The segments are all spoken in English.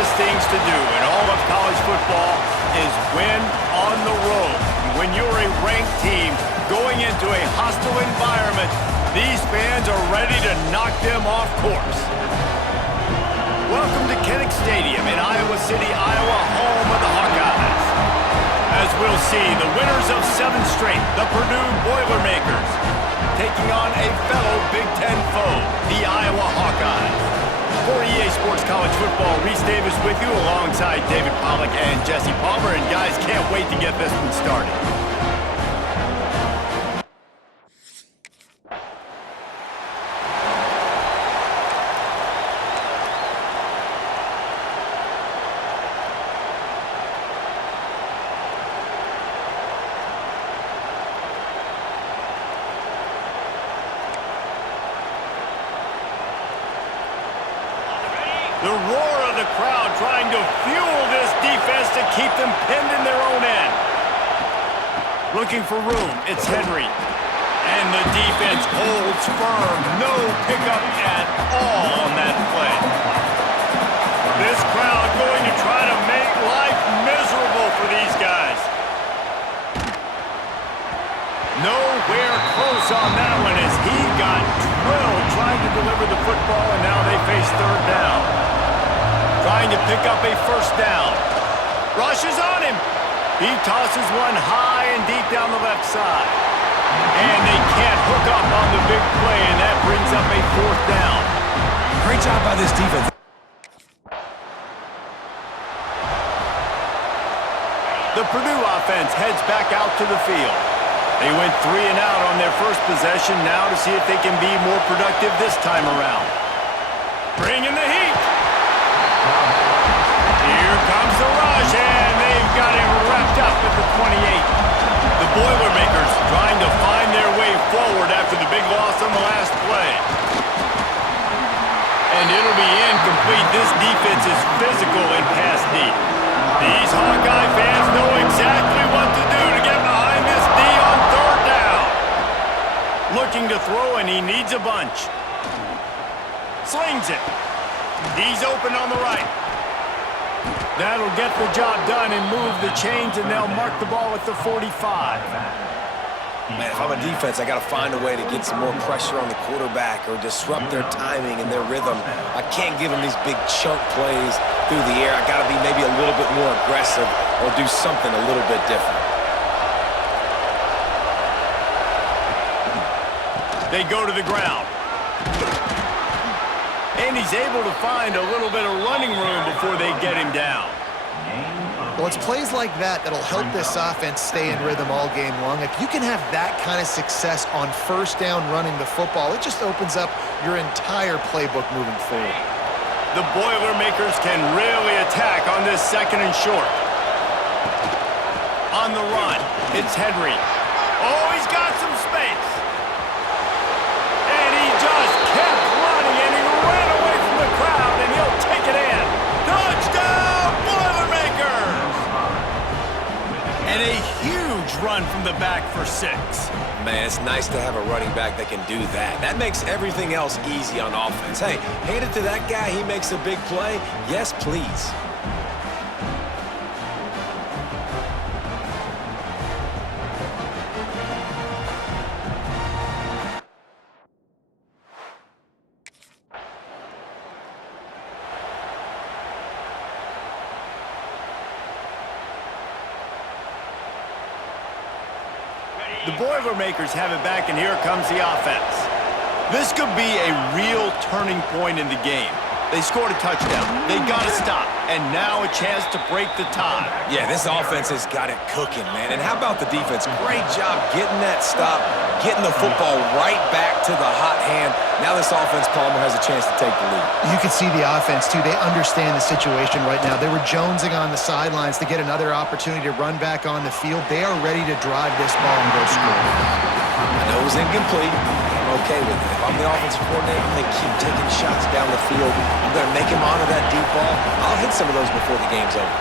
toughest things to do in all of college football is win on the road. When you're a ranked team going into a hostile environment, these fans are ready to knock them off course. Welcome to Kinnick Stadium in Iowa City, Iowa, home of the Hawkeyes. As we'll see, the winners of 7 straight, the Purdue Boilermakers, taking on a fellow Big Ten foe, the Iowa Hawkeyes. For EA Sports College Football, Reese Davis with you alongside David Pollack and Jesse Palmer. And guys, can't wait to get this one started. The roar of the crowd trying to fuel this defense to keep them pinned in their own end. Looking for room, it's Henry. And the defense holds firm. No pickup at all on that play. This crowd going to try to make life miserable for these guys. Nowhere close on that one as he got drilled trying to deliver the football, and now they face third down. Trying to pick up a first down. Rushes on him. He tosses one high and deep down the left side. And they can't hook up on the big play, and that brings up a fourth down. Great job by this defense. The Purdue offense heads back out to the field. They went 3 and out on their first possession, now to see if they can be more productive this time around. Bringing the heat. Here comes the rush, and they've got him wrapped up at the 28. The Boilermakers trying to find their way forward after the big loss on the last play. And it'll be incomplete. This defense is physical and pass deep. These Hawkeye fans know exactly what to do to get behind this D on third down. Looking to throw, and he needs a bunch. Slings it. He's open on the right. That'll get the job done and move the chains, and they'll mark the ball at the 45. Man, if I'm a defense, I got to find a way to get some more pressure on the quarterback or disrupt their timing and their rhythm. I can't give them these big chunk plays through the air. I got to be maybe a little bit more aggressive or do something a little bit different. They go to the ground. And he's able to find a little bit of running room before they get him down. Well, it's plays like that that'll help this offense stay in rhythm all game long. If you can have that kind of success on first down running the football, it just opens up your entire playbook moving forward. The Boilermakers can really attack on this second and short. On the run, it's Henry. Oh, he's got some space. And he just kept running, and he ran away from the crowd, and he'll take it in. Touchdown, Boilermakers! And a huge run from the back for 6. Man, it's nice to have a running back that can do that. That makes everything else easy on offense. Hey, hand it to that guy, he makes a big play. Yes, please. The Boilermakers have it back, and here comes the offense. This could be a real turning point in the game. They scored a touchdown. They got to stop. And now a chance to break the tie. Yeah, this offense has got it cooking, man. And how about the defense? Great job getting that stop, getting the football right back to the hot hand. Now this offense, Palmer, has a chance to take the lead. You can see the offense, too. They understand the situation right now. They were jonesing on the sidelines to get another opportunity to run back on the field. They are ready to drive this ball and go score. I know it was incomplete. I'm okay with it. If I'm the offensive coordinator, I'm going to keep taking shots down the field. I'm going to make him honor that deep ball. I'll hit some of those before the game's over.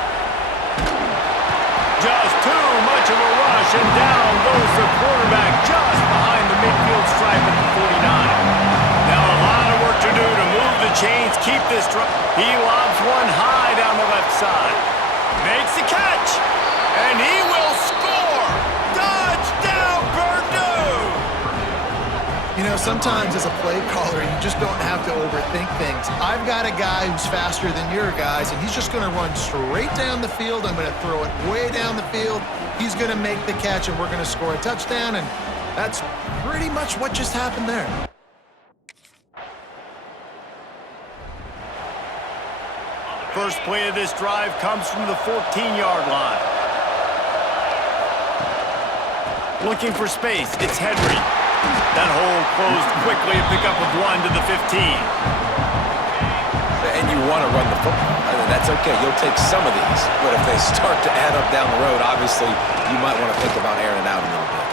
Just too much of a rush, and down goes the quarterback just behind the midfield stripe at the 49. Now a lot of work to do to move the chains keep this drive. He lobs one high down the left side. Makes the catch. And he will score. Touchdown, Purdue! You know, sometimes as a play caller, you just don't have to overthink things. I've got a guy who's faster than your guys, and he's just going to run straight down the field. I'm going to throw it way down the field. He's going to make the catch, and we're going to score a touchdown, and that's pretty much what just happened there. First play of this drive comes from the 14-yard line. Looking for space, it's Henry. That hole closed quickly and pick up with 1 to the 15. And you want to run the football. I mean, that's okay. You'll take some of these. But if they start to add up down the road, obviously, you might want to think about airing it out a little bit.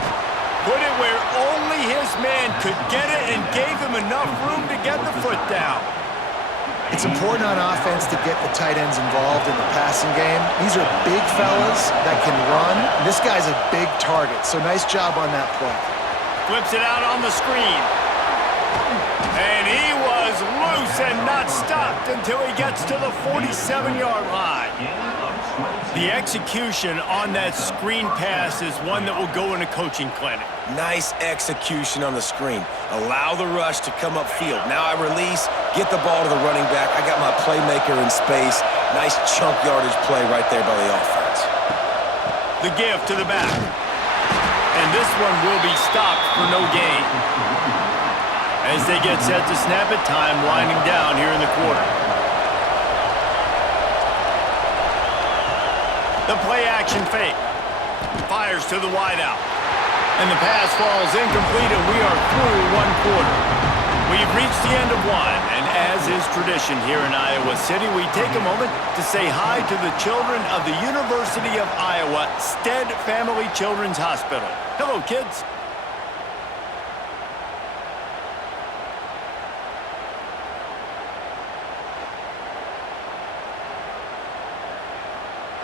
Put it where only his man could get it and gave him enough room to get the foot down. It's important on offense to get the tight ends involved in the passing game. These are big fellas that can run. This guy's a big target, so nice job on that play. Flips it out on the screen. And he was loose and not stopped until he gets to the 47-yard line. The execution on that screen pass is one that will go in a coaching clinic. Nice execution on the screen. Allow the rush to come upfield. Now I release, get the ball to the running back. I got my playmaker in space. Nice chunk yardage play right there by the offense. The give to the back. And this one will be stopped for no gain. As they get set to snap it, time winding down here in the quarter. The play-action fake. Fires to the wideout. And the pass falls incomplete, and we are through one quarter. We've reached the end of one, and as is tradition here in Iowa City, we take a moment to say hi to the children of the University of Iowa Stead Family Children's Hospital. Hello, kids.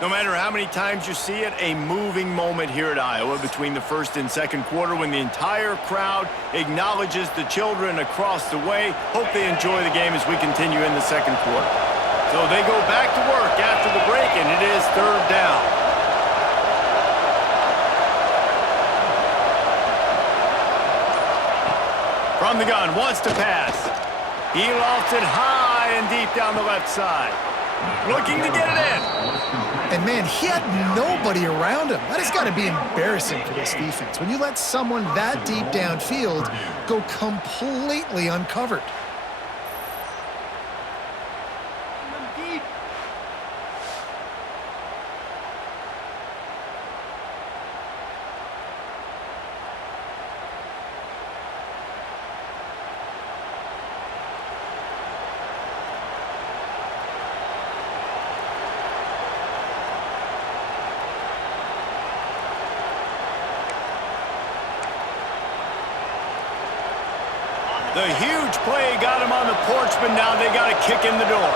No matter how many times you see it, a moving moment here at Iowa between the first and second quarter when the entire crowd acknowledges the children across the way. Hope they enjoy the game as we continue in the second quarter. So they go back to work after the break, and it is third down. From the gun, wants to pass. He lofts it high and deep down the left side. Looking to get it in. And, man, he had nobody around him. That has got to be embarrassing for this defense. When you let someone that deep downfield go completely uncovered. The huge play got him on the porch, but now they got a kick in the door.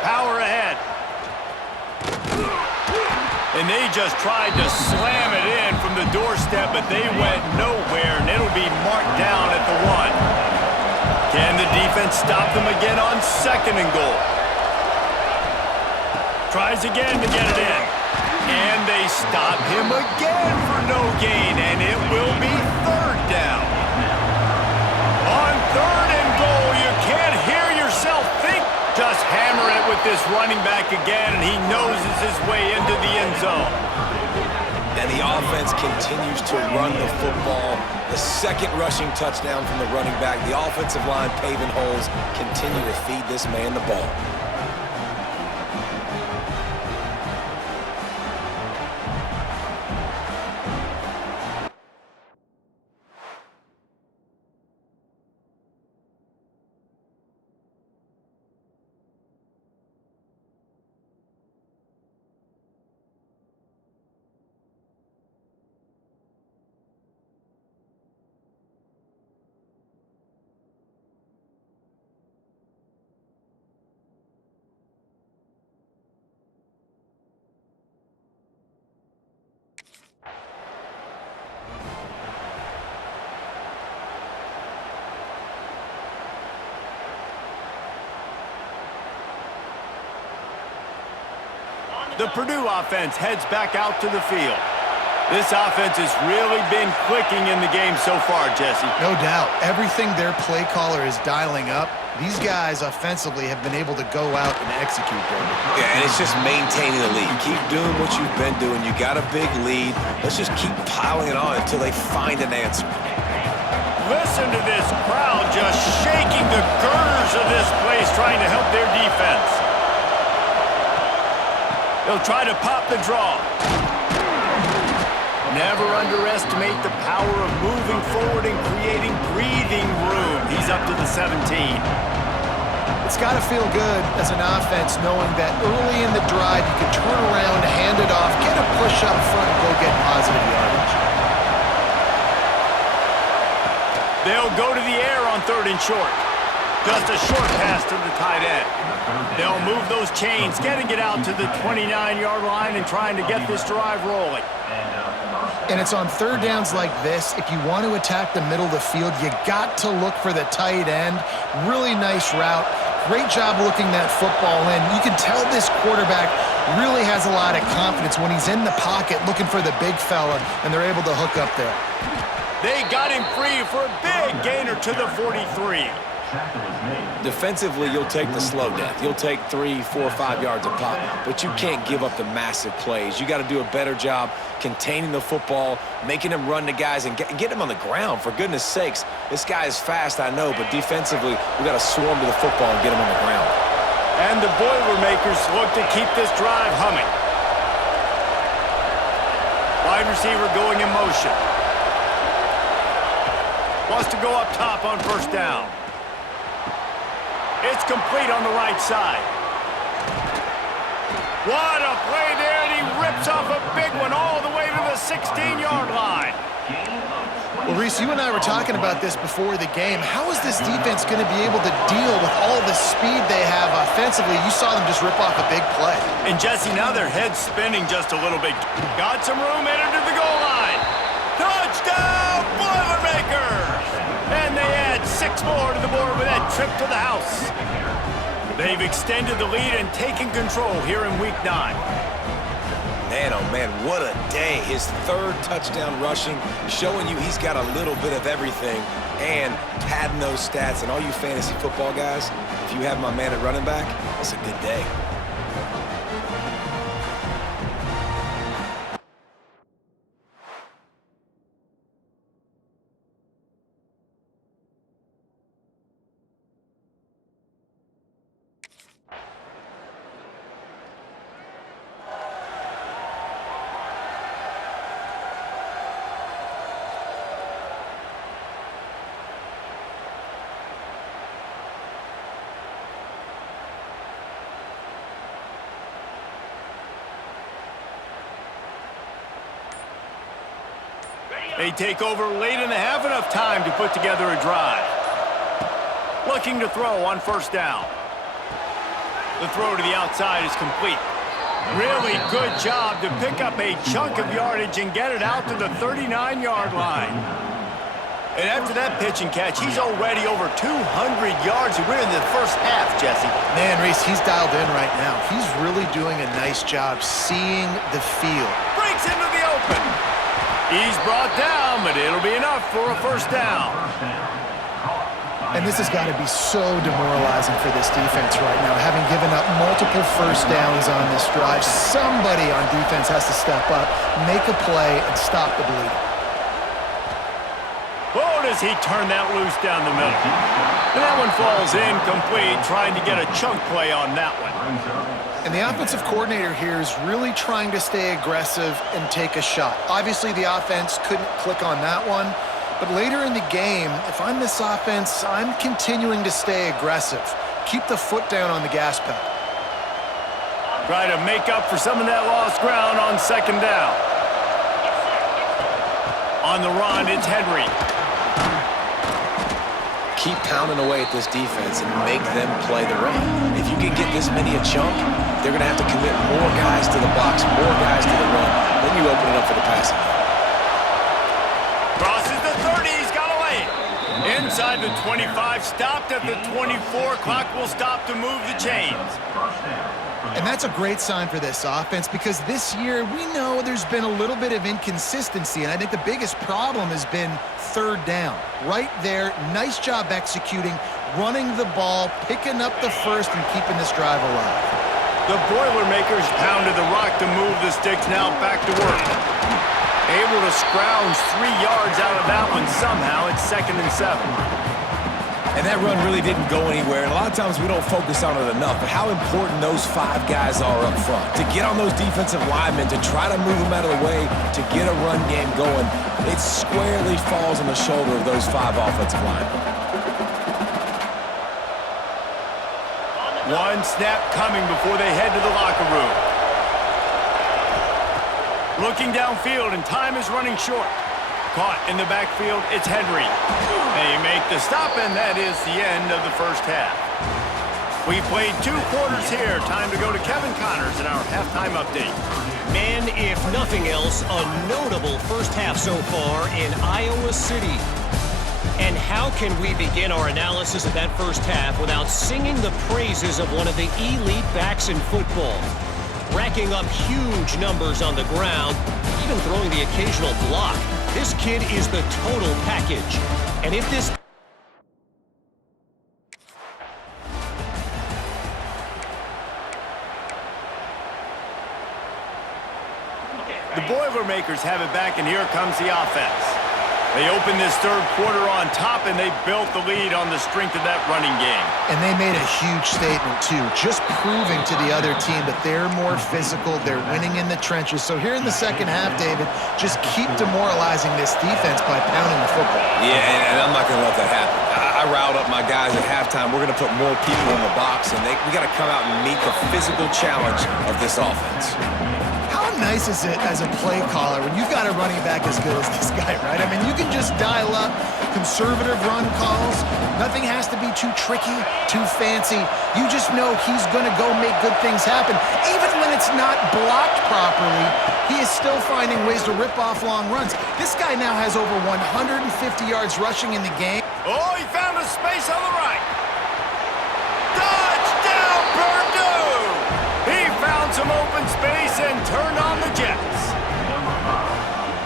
Power ahead. And they just tried to slam it in from the doorstep, but they went nowhere, and it'll be marked down at the 1. Can the defense stop them again on second and goal? Tries again to get it in. And they stop him again for no gain, and it will be third down. On third and goal, you can't hear yourself think. Just hammer it with this running back again, and he noses his way into the end zone. And the offense continues to run the football. The second rushing touchdown from the running back. The offensive line paving holes continue to feed this man the ball. The Purdue offense heads back out to the field. This offense has really been clicking in the game so far, Jesse. No doubt. Everything their play caller is dialing up, these guys offensively have been able to go out and execute there. Yeah, and it's just maintaining the lead. Keep doing what you've been doing. You got a big lead. Let's just keep piling it on until they find an answer. Listen to this crowd just shaking the girders of this place, trying to help their defense. They'll try to pop the draw. Never underestimate the power of moving forward and creating breathing room. He's up to the 17. It's got to feel good as an offense knowing that early in the drive you can turn around, hand it off, get a push up front, and go get positive yardage. They'll go to the air on 3rd and short. Just a short pass to the tight end. They'll move those chains, getting it out to the 29-yard line and trying to get this drive rolling. And it's on 3rd downs like this, if you want to attack the middle of the field, you got to look for the tight end. Really nice route. Great job looking that football in. You can tell this quarterback really has a lot of confidence when he's in the pocket looking for the big fella, and they're able to hook up there. They got him free for a big gainer to the 43. Defensively, you'll take the slow death. You'll take 3, 4, 5 yards a pop, but you can't give up the massive plays. You got to do a better job containing the football, making him run to guys, and get him on the ground, for goodness sakes. This guy is fast, I know, but defensively, we got to swarm to the football and get him on the ground. And the Boilermakers look to keep this drive humming. Wide receiver going in motion. Wants to go up top on 1st down. It's complete on the right side. What a play there, and he rips off a big one all the way to the 16-yard line. Well, Reese, you and I were talking about this before the game. How is this defense going to be able to deal with all the speed they have offensively? You saw them just rip off a big play. And, Jesse, now their head's spinning just a little bit. Got some room, entered to the goal line. Touchdown, Boilermakers! And they add 6 more to the board with that trip to the house. They've extended the lead and taken control here in Week 9. Man, oh man, what a day. His 3rd touchdown rushing, showing you he's got a little bit of everything and padding those stats. And all you fantasy football guys, if you have my man at running back, that's a good day. They take over late in the half, enough time to put together a drive. Looking to throw on 1st down. The throw to the outside is complete. Really good job to pick up a chunk of yardage and get it out to the 39-yard line. And after that pitch and catch, he's already over 200 yards, and we're in the first half, Jesse. Man, Reese, he's dialed in right now. He's really doing a nice job seeing the field. Breaks into the open. He's brought down, but it'll be enough for a 1st down. And this has got to be so demoralizing for this defense right now, having given up multiple 1st downs on this drive. Somebody on defense has to step up, make a play, and stop the bleeding. Oh, does he turn that loose down the middle. And that one falls incomplete, trying to get a chunk play on that one. And the offensive coordinator here is really trying to stay aggressive and take a shot. Obviously, the offense couldn't click on that one. But later in the game, if I'm this offense, I'm continuing to stay aggressive. Keep the foot down on the gas pedal. Try to make up for some of that lost ground on 2nd down. On the run, it's Henry. Keep pounding away at this defense and make them play the run. If you can get this many a chunk, they're going to have to commit more guys to the box, more guys to the run. Then you open it up for the passing. Crosses the 30, he's got away. Inside the 25, stopped at the 24. Clock will stop to move the chains. And that's a great sign for this offense because this year we know there's been a little bit of inconsistency, and I think the biggest problem has been third down. Right there, nice job executing, running the ball, picking up the first, and keeping this drive alive. The Boilermakers pounded the rock to move the sticks, now back to work. Able to scrounge 3 yards out of that one somehow. It's 2nd and 7. And that run really didn't go anywhere. And a lot of times we don't focus on it enough, but how important those 5 guys are up front. To get on those defensive linemen, to try to move them out of the way, to get a run game going, it squarely falls on the shoulder of those 5 offensive linemen. One snap coming before they head to the locker room. Looking downfield, and time is running short. Caught in the backfield, it's Henry. They make the stop, and that is the end of the first half. We've played 2 quarters here. Time to go to Kevin Connors in our halftime update. And if nothing else, a notable first half so far in Iowa City. And how can we begin our analysis of that first half without singing the praises of one of the elite backs in football? Racking up huge numbers on the ground, even throwing the occasional block. This kid is the total package. And if this... The Boilermakers have it back, and here comes the offense. They opened this third quarter on top, and they built the lead on the strength of that running game. And they made a huge statement, too, just proving to the other team that they're more physical, they're winning in the trenches. So here in the second half, David, just keep demoralizing this defense by pounding the football. Yeah, and I'm not going to let that happen. I riled up my guys at halftime. We're going to put more people in the box, and we got to come out and meet the physical challenge of this offense. How nice is it as a play caller when you've got a running back as good as this guy, right? I mean, you can just dial up conservative run calls. Nothing has to be too tricky, too fancy. You just know he's going to go make good things happen. Even when it's not blocked properly, he is still finding ways to rip off long runs. This guy now has over 150 yards rushing in the game. Oh, he found a space on the right. Touchdown, Purdue! He found some open space and turned on the Jets.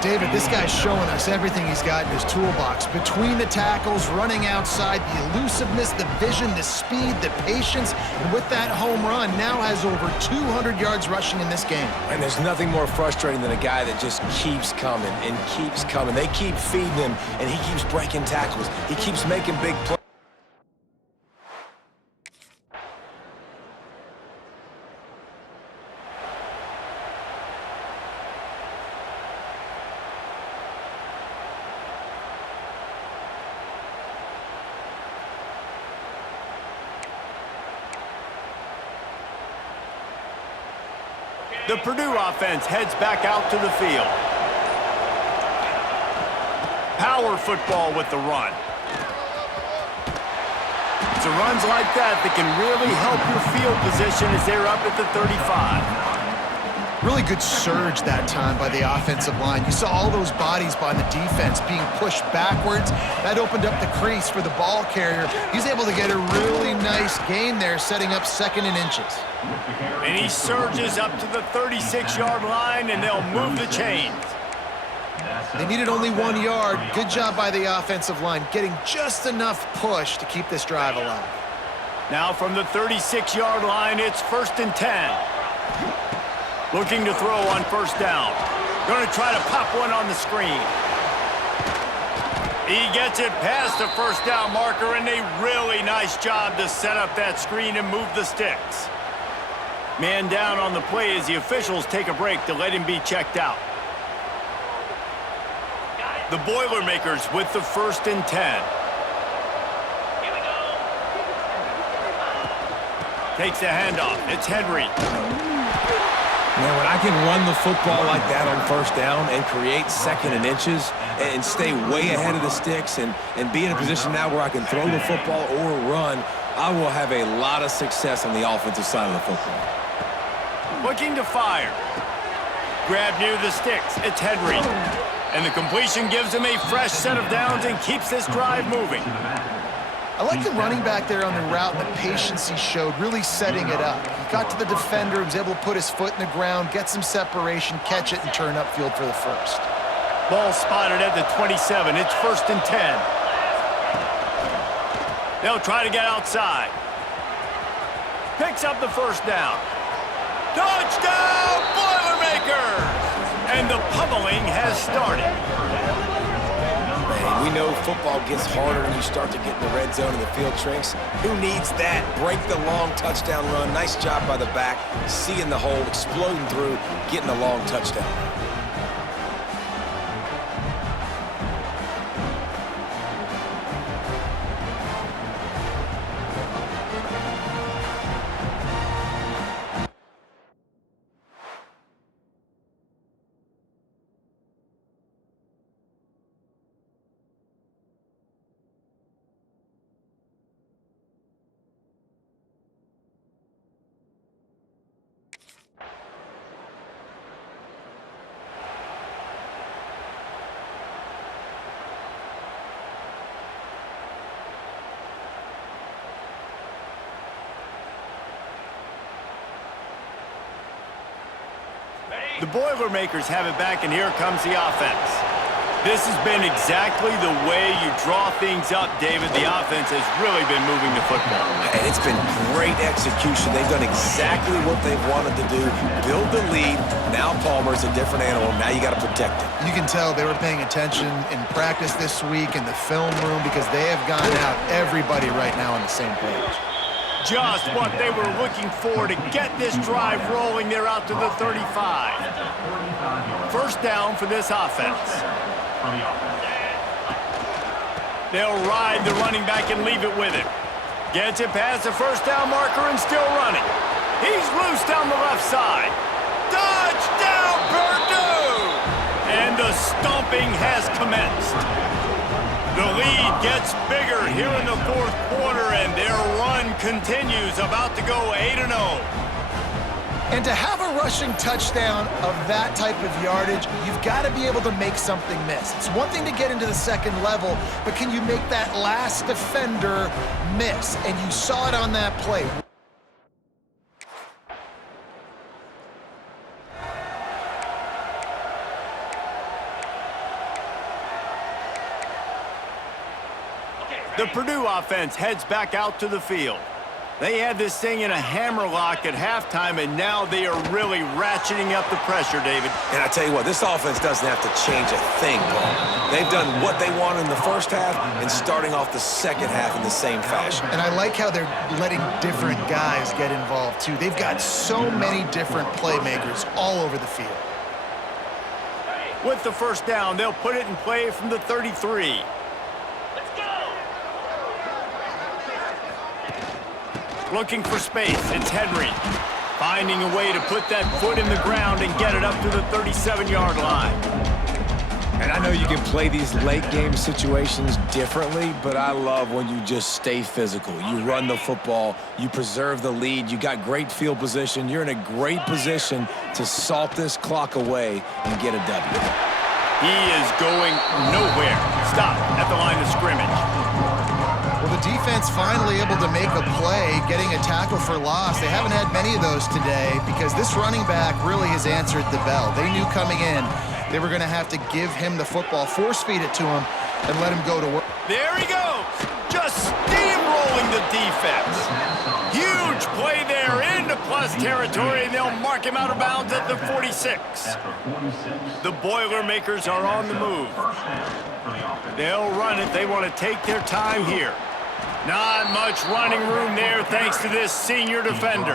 David, this guy's showing us everything he's got in his toolbox. Between the tackles, running outside, the elusiveness, the vision, the speed, the patience, and with that home run, now has over 200 yards rushing in this game. And there's nothing more frustrating than a guy that just keeps coming and keeps coming. They keep feeding him, and he keeps breaking tackles. He keeps making big plays. The Purdue offense heads back out to the field. Power football with the run. It's the runs like that that can really help your field position as they're up at the 35. Really good surge that time by the offensive line. You saw all those bodies by the defense being pushed backwards. That opened up the crease for the ball carrier. He's able to get a really nice gain there, setting up 2nd and inches. And he surges up to the 36-yard line, and they'll move the chains. They needed only 1 yard. Good job by the offensive line, getting just enough push to keep this drive alive. Now from the 36-yard line, it's 1st and 10. Looking to throw on 1st down. Going to try to pop one on the screen. He gets it past the 1st down marker, and a really nice job to set up that screen and move the sticks. Man down on the play as the officials take a break to let him be checked out. The Boilermakers with the 1st and 10. Takes the handoff. It's Henry. Man, when I can run the football like that on 1st down and create 2nd and inches and stay way ahead of the sticks and be in a position now where I can throw the football or run, I will have a lot of success on the offensive side of the football. Looking to fire. Grab near the sticks. It's Henry. And the completion gives him a fresh set of downs and keeps this drive moving. I like the running back there on the route and the patience he showed, really setting it up. He got to the defender, was able to put his foot in the ground, get some separation, catch it, and turn upfield for the first. Ball spotted at the 27. It's 1st and 10. They'll try to get outside. Picks up the first down. Touchdown, Boilermakers! And the pummeling has started. Man, we know football gets harder when you start to get in the red zone and the field shrinks. Who needs that? Break the long touchdown run. Nice job by the back. Seeing the hole, exploding through, getting a long touchdown. The Boilermakers have it back, and here comes the offense. This has been exactly the way you draw things up, David. The offense has really been moving the football. And it's been great execution. They've done exactly what they've wanted to do. Build the lead. Now Palmer's a different animal. Now you got to protect it. You can tell they were paying attention in practice this week in the film room because they have gone out everybody right now on the same page. Just what they were looking for to get this drive rolling. They're out to the 35. First down for this offense. They'll ride the running back and leave it with him. Gets it past the first down marker and still running. He's loose down the left side. Touchdown, Purdue! And the stomping has commenced. The lead gets bigger here in the fourth quarter, and their run continues, about to go 8-0. And to have a rushing touchdown of that type of yardage, you've got to be able to make something miss. It's one thing to get into the second level, but can you make that last defender miss? And you saw it on that play. The Purdue offense heads back out to the field. They had this thing in a hammerlock at halftime, and now they are really ratcheting up the pressure, David. And I tell you what, this offense doesn't have to change a thing, Paul. They've done what they wanted in the first half and starting off the second half in the same fashion. And I like how they're letting different guys get involved, too. They've got so many different playmakers all over the field. With the first down, they'll put it in play from the 33. Looking for space, it's Henry. Finding a way to put that foot in the ground and get it up to the 37-yard line. And I know you can play these late-game situations differently, but I love when you just stay physical. You run the football, you preserve the lead, you got great field position. You're in a great position to salt this clock away and get a W. He is going nowhere. Stop at the line of scrimmage. Well, the defense finally able to make a play, getting a tackle for loss. They haven't had many of those today because this running back really has answered the bell. They knew coming in they were going to have to give him the football, force feed it to him, and let him go to work. There he goes, just steamrolling the defense. Huge play there into plus territory, and they'll mark him out of bounds at the 46. The Boilermakers are on the move. They'll run it. They want to take their time here. Not much running room there thanks to this senior defender.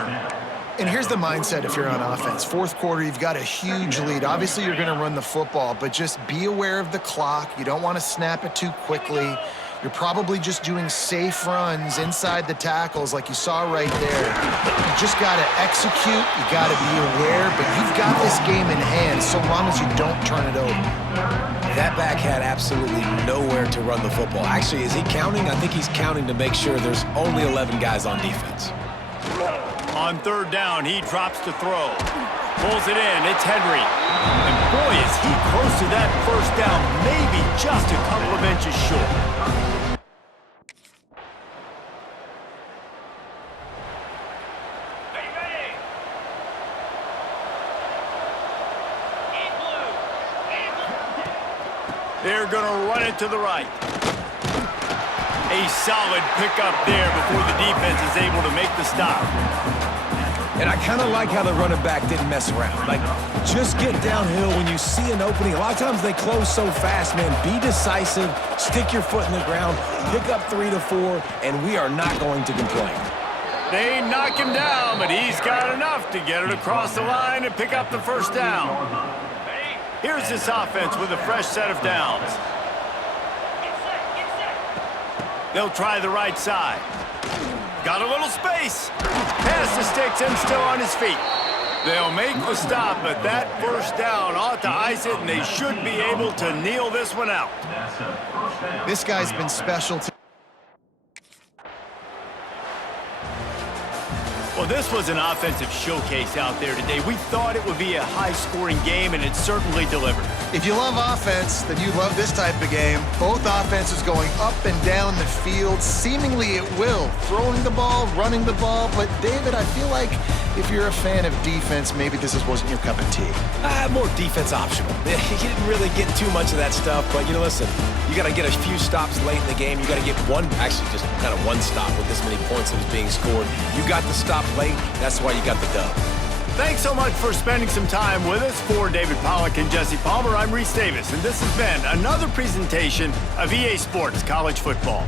And here's the mindset if you're on offense. Fourth quarter, you've got a huge lead. Obviously, you're going to run the football, but just be aware of the clock. You don't want to snap it too quickly. You're probably just doing safe runs inside the tackles like you saw right there. You just got to execute. You got to be aware, but you've got this game in hand so long as you don't turn it over. That back had absolutely nowhere to run the football. Actually, is he counting? I think he's counting to make sure there's only 11 guys on defense. On third down, he drops to throw. Pulls it in. It's Henry. And boy, is he close to that first down. Maybe just a couple of inches short. They're going to run it to the right. A solid pickup there before the defense is able to make the stop. And I kind of like how the running back didn't mess around. Like, just get downhill when you see an opening. A lot of times they close so fast, man. Be decisive, stick your foot in the ground, pick up 3 to 4, and we are not going to complain. They knock him down, but he's got enough to get it across the line and pick up the first down. Here's this offense with a fresh set of downs. They'll try the right side. Got a little space. Pass the sticks and still on his feet. They'll make the stop, but that first down ought to ice it, and they should be able to kneel this one out. This guy's been special to... Well, this was an offensive showcase out there today. We thought it would be a high-scoring game, and it certainly delivered. If you love offense, then you love this type of game. Both offenses going up and down the field, seemingly at will. Throwing the ball, running the ball. But, David, I feel like if you're a fan of defense, maybe this wasn't your cup of tea. More defense optional. He didn't really get too much of that stuff, but, listen, you got to get a few stops late in the game. You got to get just kind of one stop with this many points that was being scored. You got the stop late. That's why you got the dub. Thanks so much for spending some time with us. For David Pollack and Jesse Palmer, I'm Reese Davis, and this has been another presentation of EA Sports College Football.